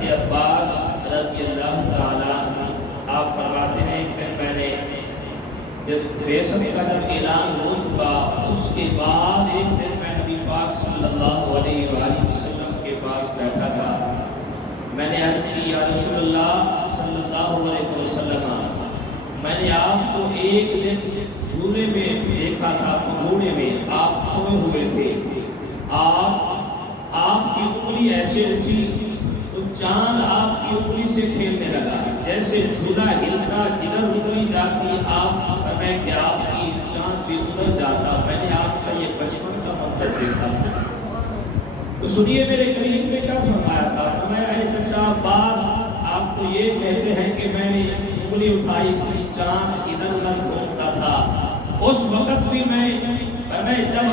حضرت عباس رضی اللہ تعالیٰ آپ فرماتے ہیں کہ پہلے جب بعثت کا جب اعلان ہو چکا اس کے بعد ایک دن میں نبی پاک صلی اللہ علیہ وآلہ وسلم کے پاس بیٹھا تھا. میں نے عرض کی یا رسول اللہ صلی اللہ علیہ وسلم میں نے آپ کو ایک دن سورے میں دیکھا تھا پگوڑے میں آپ سوئے ہوئے تھے. آپ کی انگلی ایسے اٹھی تو چاند آپ کی انگلی سے کھیلنے لگا جیسے جھولا ہلتا جدھر انگلی جاتی آپ میں کہ آپ کی چاند بھی ادھر جاتا. میں نے آپ کا یہ بچپن کا مطلب دیکھا. تو سنیے میرے کریم نے کیا فرمایا تھا. فرمایا اے چچا عباس آپ تو یہ کہتے ہیں کہ میں نے انگلی اٹھائی تھی چاند ادھر ادھر گھومتا تھا. اس وقت بھی میں جب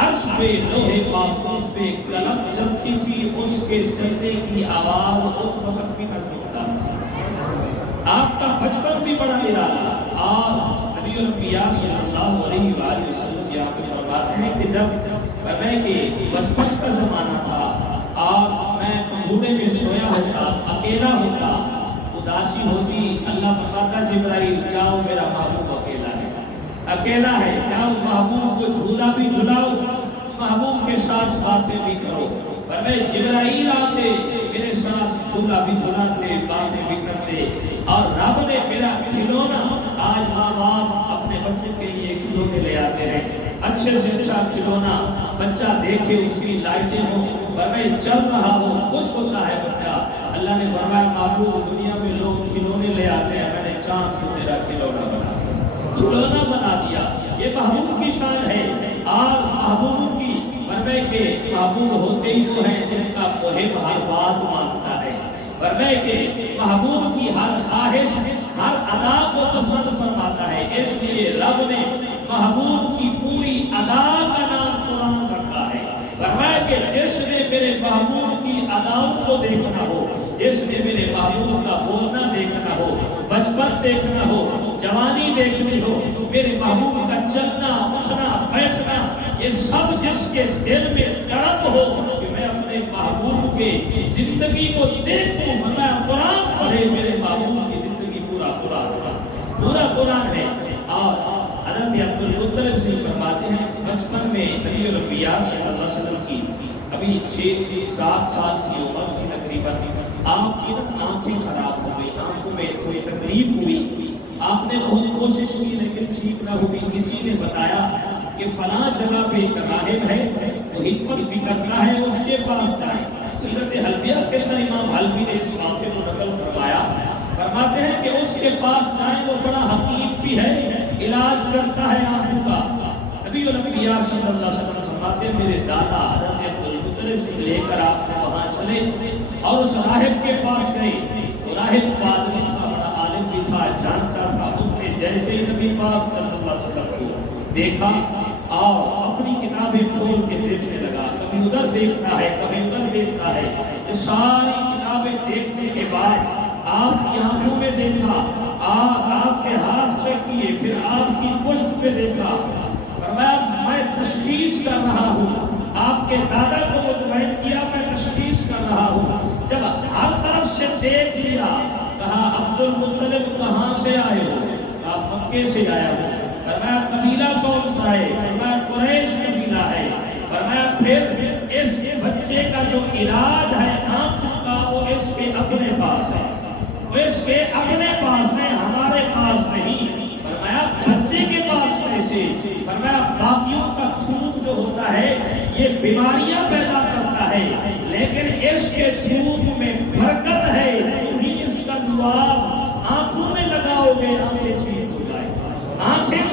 عرش پہ لوہے محفوظ پہ قلم چلتی تھی اس کے چلنے کی آواز اس وقت بھی نہ سنتا. آپ کا بچپن بھی بڑا نرالا. آپ نبی الانبیاء صلی اللہ علیہ وآلہ وسلم یہاں پہ فرماتے ہیں کہ جب میں کہ بچپن کا زمانہ تھا اور میں پنگھوڑے میں سویا ہوتا اکیلا ہوتا اداسی ہوتی اللہ فرماتا جبرائیل جاؤ میرا محبوب اکیلا ہے جاؤ محبوب کو جھولا بھی جھلاؤ محبوب کے ساتھ باتیں بھی کرو. پر میں جبرائیل آتے میرے ساتھ جھولا بھی جھلاتے باتیں بھی کرتے. اور رب نے میرا کھلونا آج ماں باپ اپنے بچے کے لیے کھلونے لے آتے ہیں اچھے سے اچھا کھلونا بچہ دیکھے اس کی لائٹیں ہو پر میں چل رہا ہو خوش ہوتا ہے بچہ. اللہ نے فرمایا محبوب دنیا میں لوگ کھلونے لے آتے ہیں میں نے چاند کو تیرا کھلونا بنا دیا. یہ محبوب کی شان ہے. اور محبوب کی فرمائے کہ محبوب ہوتے ہی وہ ہیں جن کا محب ہر بات مانتا ہے. فرمائے کہ محبوب کی ہر خواہش ہر ادا کو پسند فرماتا ہے. اس لیے رب نے محبوب کی پوری ادا کا نام قرآن رکھا ہے. فرمائے کہ جس نے میرے محبوب کی اداؤں کو دیکھنا ہو جس نے میرے محبوب کا بولنا دیکھنا ہو بچپن دیکھنا ہو جوانی دیکھنی ہو میرے محبوب کا چلنا اٹھنا بیٹھنا یہ سب جس کے دل میں تڑپ ہو کہ میں اپنے محبوب کے زندگی کو دیکھوں فرمایا قرآن پڑھے میرے محبوب کی زندگی پورا قرآن ہے. اور حضرت عبدالمطلب سے فرماتے ہیں بچپن میں نبی الانبیاء صلی اللہ علیہ وسلم کی ابھی 6-7 سال کی عمر تھی تقریباً. آپ کی آنکھیں خراب ہو گئی آنکھوں میں کوئی تکلیف ہوئی. آپ نے بہت کوشش کی لیکن ٹھیک نہ ہوئی. کسی نے بتایا کہ فلاں جگہ پہ ایک راہب ہے وہ حکمت بھی کرتا ہے اس کے پاس جائیں. سیرت حلبیہ کے اندر امام حلبی نے اس واقعے کو نقل فرمایا. فرماتے ہیں کہ اس کے پاس جائیں وہ بڑا حکیم بھی ہے علاج کرتا ہے آنکھوں کا. نبی الانبیاء صلی اللہ علیہ وسلم فرماتے ہیں میرے دادا حضرت عبدالمطلب سے لے کر آپ وہاں چلے اور اس راہب کے پاس گئے. راہب پادری تھا بڑا عالم بھی تھا جانتا تھا. اس نے جیسے ہی نبی پاک صلی اللہ علیہ وسلم کو دیکھا اور اپنی کتابیں کھول کے دیکھنے لگا. کبھی ادھر دیکھتا ہے کبھی ادھر دیکھتا ہے. یہ ساری کتابیں دیکھنے کے بعد آپ کی آنکھوں میں دیکھا آپ کے ہاتھ چیک کیے پھر آپ کی پشت پہ دیکھا. فرمایا میں تشخیص کر رہا ہوں. آپ کے دادا کو مطمئن کیا میں تشخیص کر رہا ہوں. جب ہر طرف سے دیکھ لیا کہا عبدالمطلب کہاں سے آئے ہو؟ آپ مکے سے آیا ہو. فرمایا قبیلہ کون سا ہے؟ فرمایا قریش قبیلہ ہے. فرمایا پھر اس بچے کا جو علاج ہے آنکھوں کا وہ اس کے اپنے پاس ہے وہ اس کے اپنے پاس ہے ہمارے پاس نہیں. فرمایا بچے کے پاس کیسے؟ فرمایا باقیوں کا تھوک جو ہوتا ہے یہ بیماریاں پیدا کرتا ہے لیکن اس کے تھوک میں برکت ہے. تمہیں اس کا جواب آنکھوں میں لگاؤ گے آنکھیں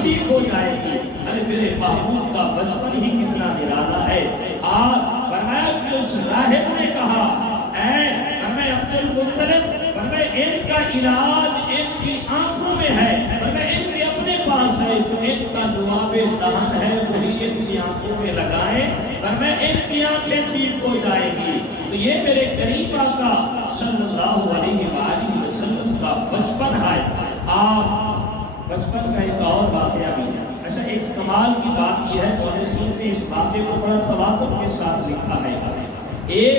ٹھیک ہو جائے گی. ارے میرے محبوب کا بچپن ہی کتنا نرالا ہے. آپ فرمایا کہ اس راہب نے کہا اے فرمایا عبدالمطلب فرمایا ان کا علاج ان کی آنکھوں میں ہے. فرمایا ان کے اپنے پاس ہے جو ان کا لعاب دہن ہے وہی ان کی آنکھوں میں لگائیں. فرمایا ان کی آنکھیں ٹھیک ہو جائے گی. تو یہ میرے قریب آقا صلی اللہ علیہ وآلہ وسلم کا بچپن ہے. آپ بچپن کا ایک اور واقعہ بھی ہے. اچھا ایک کمال کی بات یہ ہے تو نے اس واقعے کو بڑا تواتر کے ساتھ لکھا ہے. ایک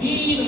3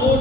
2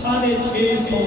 650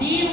3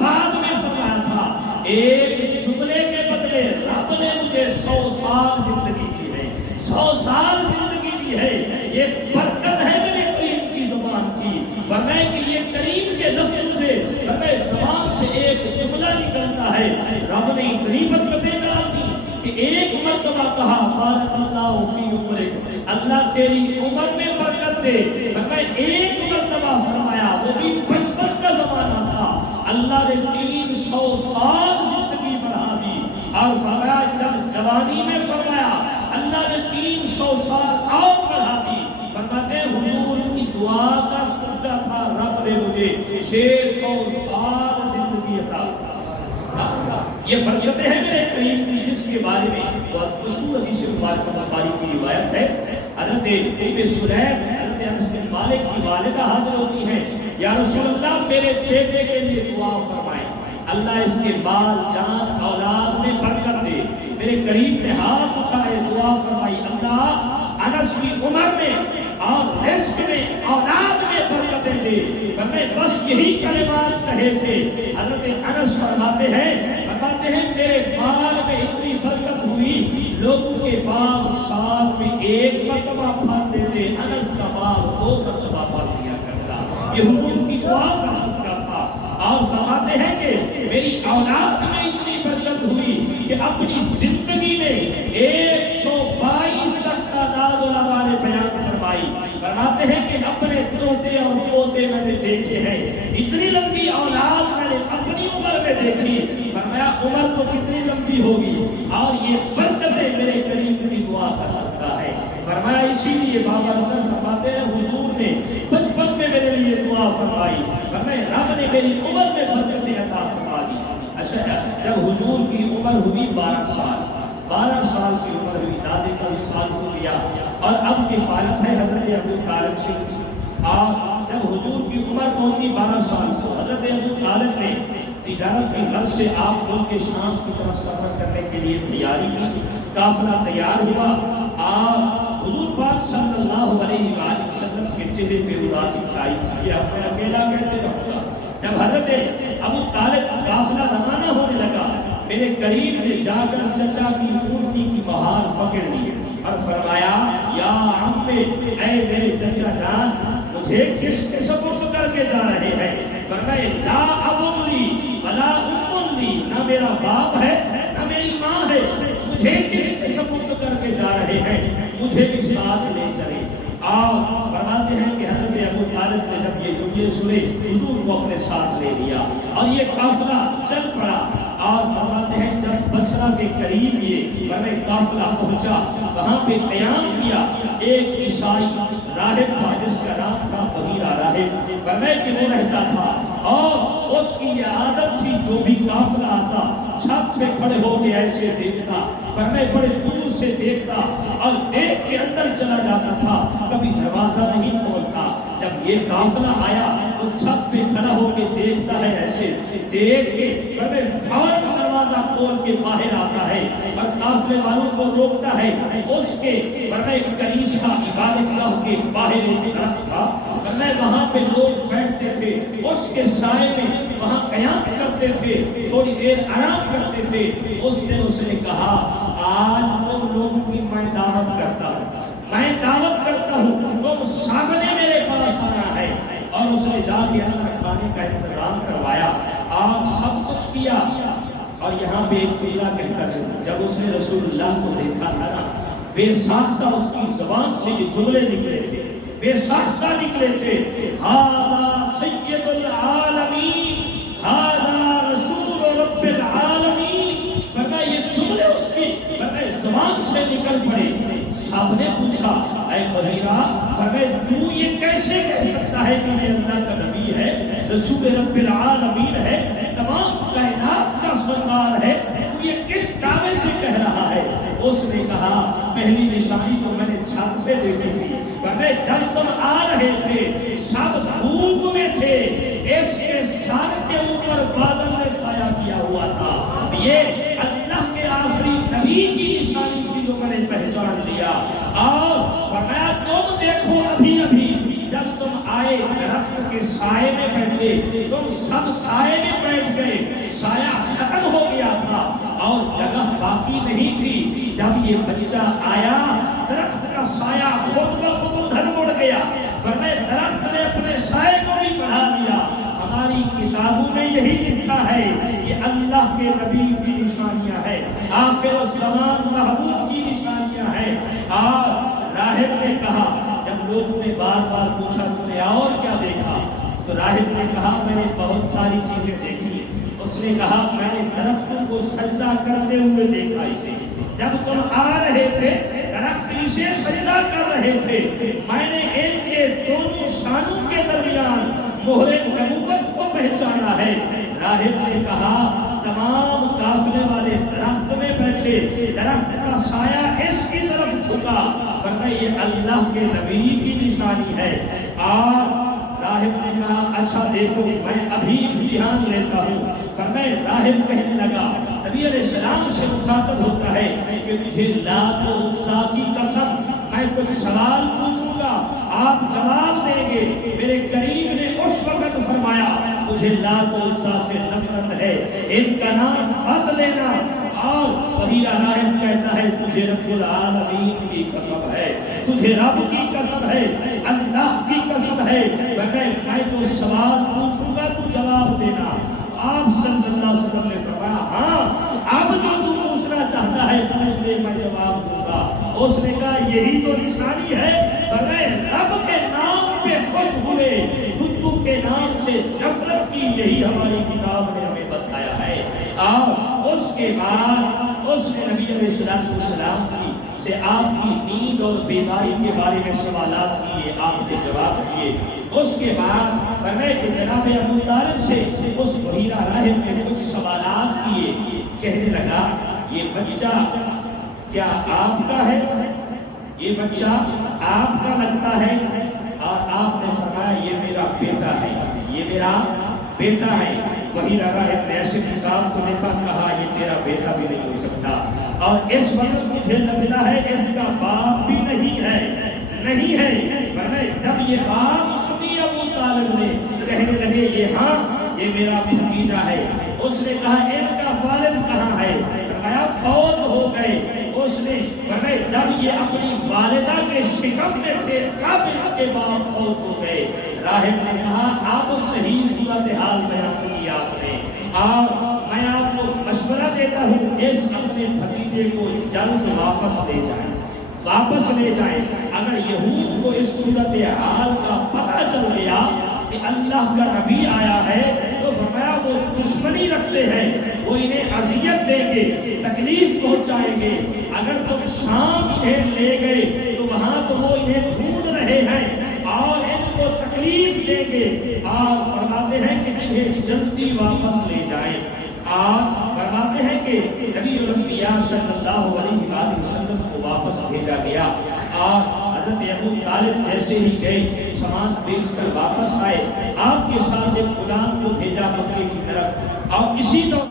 بعد میں فرمایا تھا ایک جملے کے بدلے رب نے مجھے 100 سال زندگی دی ہے، 100 سال زندگی دی ہے. یہ برکت ہے میرے کریم کی زبان کی. فرمائے کہ یہ کریم کے لفظ سے فرمائے زبان سے ایک جملہ نکلتا ہے، رب نے اتنی برکتیں ڈال دی کہ ایک مرتبہ کہا بارک اللہ فی عمرک، اللہ تیری عمر میں برکت دے. فرمائے ایک مرتبہ فرمایا، وہ بھی 55 کا زمانہ تھا، اللہ نے 300 سال زندگی بڑھا دی. اور فرمایا جب جوانی میں فرمایا اللہ نے 300 سال اور بڑھا دی. فرماتے ہیں حضور کی دعا کا صدقہ تھا رب نے مجھے 600 سال زندگی عطا کی. یہ برکتیں ہیں میرے کریم کی جس کے بارے میں بہت مشہور حدیث مبارک بخاری کی روایت ہے. حضرت ام سلیم حضرت انس بن مالک کی والدہ حاضر ہوتی ہیں، یا رسول اللہ میرے بیٹے کے لیے دعا فرمائیں، اللہ اس کے بال جان اولاد میں برکت دے. میرے قریب نے ہاتھ اٹھائے دعا فرمائی، اللہ انس کی عمر میں اور رزق میں اولاد میں برکتیں دے. میں بس یہی کلمات کہے تھے. حضرت انس فرماتے ہیں میرے بال میں اتنی برکت ہوئی لوگوں کے بال سال میں ایک مرتبہ پھل دیتے، انس کا بال 2 مرتبہ پھل دیا کرتا. یہ حضور کی دعا کا صدقہ تھا. اور فرماتے ہیں کہ میری اولاد میں اتنی برکت ہوئی کہ اپنی زندگی میں 122 تک تعداد علماء نے بیان فرمائی. فرماتے ہیں کہ اپنے توتے اور پوتے میں نے دیکھے ہیں، اتنی لمبی اولاد میں نے اپنی عمر میں دیکھی. فرمایا عمر تو کتنی لمبی ہوگی اور یہ برکتیں میرے قریب کی دعا کا صدقہ ہے. فرمایا اسی لیے بابا اندر فرماتے ہیں حضور نے 55 میں میرے لیے دعا فرمائی. فرمایا رب نے میری عمر میں برکتیں عطا فرما دی. اچھا جب حضور کی عمر ہوئی 12 سال کی عمر ہوئی، دادے کا وصال ہو گیا اور اب کفالت ہے حضرت ابو طالب سے. اور جب حضور کی عمر پہنچی 12 سال تو حضرت ابو طالب نے تجارت کی غرض سے آپ ملک کے شام کی طرف سفر کرنے کے لیے تیاری کی. قافلہ تیار ہوا اور حضور پاک صلی اللہ علیہ وآلہ وسلم کے چہرے پہ اداسی چھائی. یہ اپنے اکیلا کیسے رہوں گا؟ جب حضرت ابو طالب قافلہ روانہ ہونے لگا میرے قریب نے جا کر چچا کی اونٹنی کی بہار پکڑ لی اور فرمایا یا عمے، اے میرے چچا جان مجھے کس کے سپرد کر کے جا رہے ہیں؟ فرمائے لا اب لی ولا ام لی، نہ میرا باپ ہے نہ میری ماں ہے، مجھے کس کے سپرد کر کے جا رہے ہیں؟ مجھے بھی ساتھ لے چلے. اور فرماتے ہیں کہ حضرت ابو طالب نے جب یہ جملے سنے حضور کو اپنے ساتھ لے لیا اور یہ قافلہ چل پڑا. اور فرماتے ہیں جب بصرہ کے قریب یہ قافلہ پہنچا وہاں پہ قیام کیا ایک عیسائی راہب تھا جس کا نام تھا بحیرہ راہب. فرمائے کہ وہ رہتا تھا اور اس کی یہ عادت تھی جو بھی قافلہ آتا چھت پہ کھڑے ہو کے ایسے دیکھتا. فرمائے بڑے دور سے دیکھتا اور دیکھ کے اندر چلا جاتا تھا، کبھی دروازہ نہیں کھولتا. جب یہ قافلہ آیا تو چھت پہ کھڑا ہو کے دیکھتا ہے، ایسے دیکھ کے فرمائے فوراً دروازہ کھول کے باہر آتا ہے اور قافلے والوں کو روکتا ہے. اس کے فرمائے کنیسہ عبادت گاہ کے باہر ایک درخت تھا، فرمائے وہاں پہ لوگ بیٹھتے تھے، اس کے سائے میں وہاں قیام کرتے تھے، تھوڑی دیر آرام کرتے تھے. اس دن اس نے کہا آج تم لوگوں کی میں دعوت کرتا ہوں، تم سامنے میرے پاس آنا ہے. اور اس نے جا کے اندر کھانے کا انتظام کروایا اور سب کچھ کیا. اور یہاں پہ ایک چیلا کہتا چلا جب اس نے رسول اللہ کو دیکھا تھا نا بے ساختہ اس کی زبان سے یہ جملے نکلے تھے، بے ساختہ نکلے تھے، ھذا سید العالمین ھذا رسول رب العالمین. فرمایا یہ جملے اس کی زبان سے نکل پڑے. صاحب نے پوچھا اے بحیرہ، فرمایا تو یہ کیسے کہہ سکتا ہے کہ یہ اللہ کا نبی ہے، رسول رب العالمین ہے، تمام کائنات کا سردار ہے، تو یہ کس دعوے سے کہہ رہا ہے؟ اس نے کہا پہلی نشانی تو میں نے چھت پہ دیکھی تھی، فرمایا جب تم آ رہے تھے سب دھوپ میں تھے، اس کے سر کے اوپر بادل نے سایہ کیا ہوا تھا. یہ اللہ کے آخری نبی کی نشانی تھی جو میں نے پہچان لیا. اور فرمایا تم دیکھو ابھی جب تم آئے درخت کے سائے میں بیٹھے، تم سب سائے میں بیٹھے باقی نہیں تھی، جب یہ بچہ آیا درخت کا سایہ خود بخود ادھر مڑ گیا، فرمایا درخت نے اپنے سائے کو بھی بڑھا دیا۔ ہماری کتابوں میں یہی لکھا ہے، یہ اللہ کے نبی کی نشانیاں ہیں، آخر الزمان محبوب کی نشانیاں ہیں۔ اور راہب نے کہا، جب لوگوں نے بار بار پوچھا تم نے اور کیا دیکھا، تو راہب نے کہا میں نے بہت ساری چیزیں دیکھی۔ اس نے کہا میں نے درختوں کو سجدہ کرتے ہوئے دیکھا اسے، جب تم آ رہے تھے درخت اسے سجدہ کر رہے تھے، میں نے ان کے دونوں شانوں کے درمیان مہر نبوت کو پہچانا ہے۔ راہب نے کہا تمام قافلے والے درخت میں بیٹھے، درخت کا سایہ اس کی طرف جھکا، فرمایا یہ اللہ کے نبی کی نشانی ہے۔ اور راہب نے کہا اچھا دیکھو میں ابھی امتحان لیتا ہوں۔ فرمایا راہب کہنے لگا، نبی علیہ السلام سے مخاطب ہوتا ہے کہ مجھے لات و عزیٰ کی قسم میں کچھ سوال پوچھوں گا، آپ جواب دیں گے۔ میرے قریب نے اس وقت فرمایا مجھے لات و عزیٰ سے نفرت ہے، ان کا نام مت لینا۔ اور وہی راہب کہتا ہے تجھے رب العالمین کی قسم ہے، تجھے رب کی قسم ہے، اللہ کی قسم ہے، میں جو سوال پوچھوں گا تو جواب دینا۔ آپ صلی اللہ علیہ وسلم نے فرمایا ہاں اب جو تو پوچھنا چاہتا ہے پوچھ لے میں جواب دوں گا۔ اس نے کہا یہی تو نشانی ہے، رب کے نام پہ خوش ہوئے کتوں کے نام سے نفرت کی، یہی ہماری کتاب نے ہمیں بتایا ہے۔ اور اس کے بعد اس نے نبی علیہ السلام کی سے آپ کی نیند اور بیداری کے بارے میں سوالات کیے، آپ نے جواب دیے۔ اس کے بعد فرمایا کہ جناب ابو طالب سے اس بحیرہ راہب نے کچھ سوالات کیے، کہنے لگا یہ بچہ کیا آپ کا ہے، یہ بچہ آپ کا لگتا ہے؟ اور آپ نے فرمایا یہ میرا بیٹا ہے، یہ میرا بیٹا ہے۔ بحیرہ راہب نے ایسے کتاب کو لکھا، کہا یہ تیرا بیٹا بھی نہیں ہو سکتا، اور اس وقت مجھے لگتا ہے اس کا باپ بھی نہیں ہے، نہیں ہے۔ جب یہ بات سنی ابو طالب نے کہنے لگے یہ ہاں یہ میرا بھتیجا ہے۔ اس نے کہا ان کا والد کہاں ہے؟ فرمایا فوت ہو گئے۔ اس نے فرمایا جب یہ اپنی والدہ کے شکم میں تھے تب ان کے باپ فوت ہو گئے۔ راہب نے کہا آپ صحیح صورتحال بیان کی آپ نے، اور میں آپ کو مشورہ دیتا ہوں اس اپنے بھتیجے کو جلد واپس لے جائیں، واپس لے جائیں۔ اگر یہود کو اس صورتحال کا پتہ چل گیا کہ اللہ کا نبی آیا ہے تو فرمایا وہ دشمنی رکھتے ہیں، وہ انہیں اذیت دیں گے، تکلیف پہنچائیں گے۔ اگر تم شام انہیں لے گئے تو وہاں تو وہ انہیں ڈھونڈ رہے ہیں اور ان کو تکلیف دیں گے، اور فرماتے ہیں کہ انہیں جلدی واپس لے جائیں۔ اور فرماتے ہیں کہ نبی الانبیاء صلی اللہ علیہ وآلہ وسلم کو واپس بھیجا گیا، اور حضرت ابو طالب جیسے ہی گئے سامان بیچ کر واپس آئے، آپ کے ساتھ ایک غلام کو بھیجا مکے کی طرف، اور اسی طرح